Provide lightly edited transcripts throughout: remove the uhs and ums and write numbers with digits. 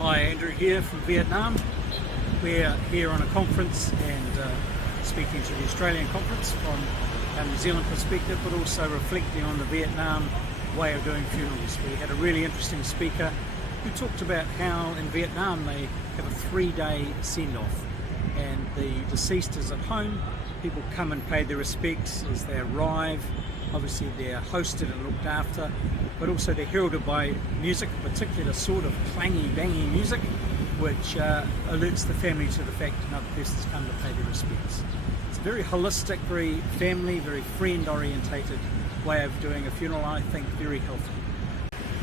Hi, Andrew here from Vietnam. We're here on a conference and speaking to the Australian conference from a New Zealand perspective, but also reflecting on the Vietnam way of doing funerals. We had a really interesting speaker who talked about how in Vietnam they have a 3-day send-off, and the deceased is at home. People come and pay their respects as they arrive. Obviously they're hosted and looked after, but also they're heralded by music, a particular sort of clangy, bangy music, which alerts the family to the fact another person's come to pay their respects. It's a very holistic, very family, very friend-orientated way of doing a funeral, I think very healthy.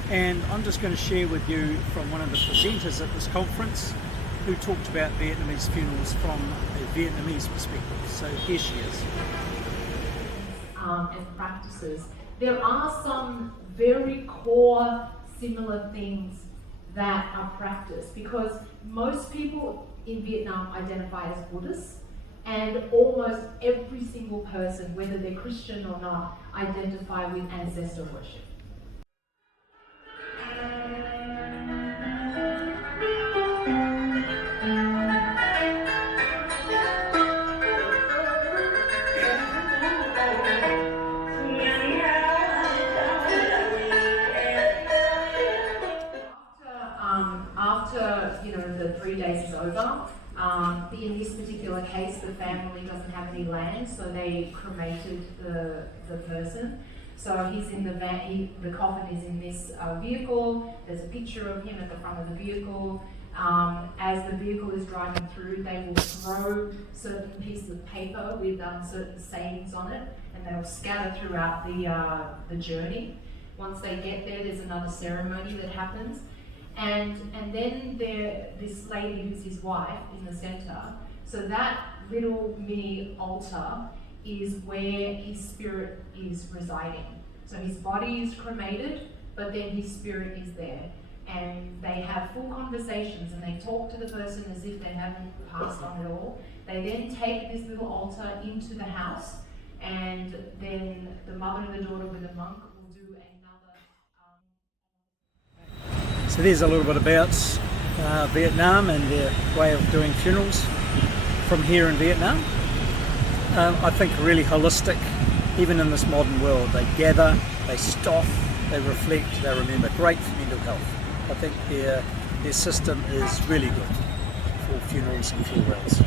And I'm just going to share with you from one of the presenters at this conference who talked about Vietnamese funerals from a Vietnamese perspective. So here she is. And practices, there are some very core similar things that are practiced, because most people in Vietnam identify as Buddhists, and almost every single person, whether they're Christian or not, identify with ancestor worship. After the 3 days is over, in this particular case, the family doesn't have any land, so they cremated the person. So he's in the van. The coffin is in this vehicle. There's a picture of him at the front of the vehicle. As the vehicle is driving through, they will throw certain pieces of paper with certain sayings on it, and they'll scatter throughout the journey. Once they get there, there's another ceremony that happens. And then this lady who's his wife in the center. So that little mini altar is where his spirit is residing. So his body is cremated, but then his spirit is there. And they have full conversations, and they talk to the person as if they haven't passed on at all. They then take this little altar into the house, and then the mother and the daughter with the monk will do another. So there's a little bit about Vietnam and their way of doing funerals from here in Vietnam. I think really holistic, even in this modern world. They gather, they stop, they reflect, they remember. Great for mental health. I think their system is really good for funerals and funerals.